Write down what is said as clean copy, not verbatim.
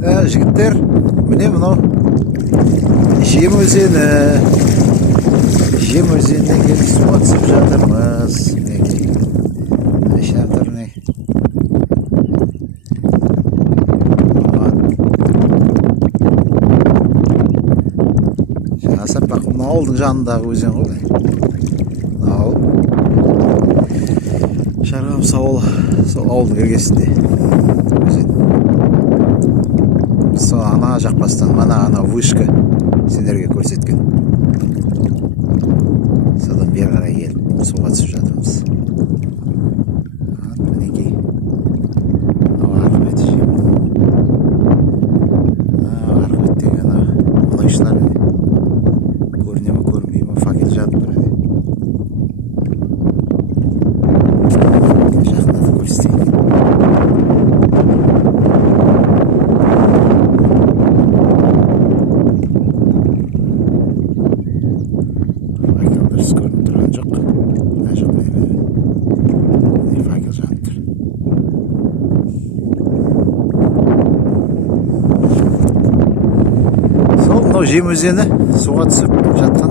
Жігіттер, міне мынау жем өзені. Жем өзенінен келіп суға түсіп жатырмыз. Мінекей. Шатырны. Жаңасап бақым ауылдың жанындағы өзен ғой. Ауыл. Жарқамыс ауылы. Сол ауылдың іргесінде өзен. Сол ана жақ бастан, ана вышка сендерге көрсеткен. Содан бері қарай келіп суға түсіп жатырмыз. Мінекей. Арғы бет жем. Арғы бет деген мұнайшылар. Көріне ме, көрмей ме, факел жатып тұр. Жақында да көрсетейін. Факелдер көрініп тұрған жоқ. Мына жоқ не факел жанып тұр. Сол мынау жем өзені суға түсіп жатқан.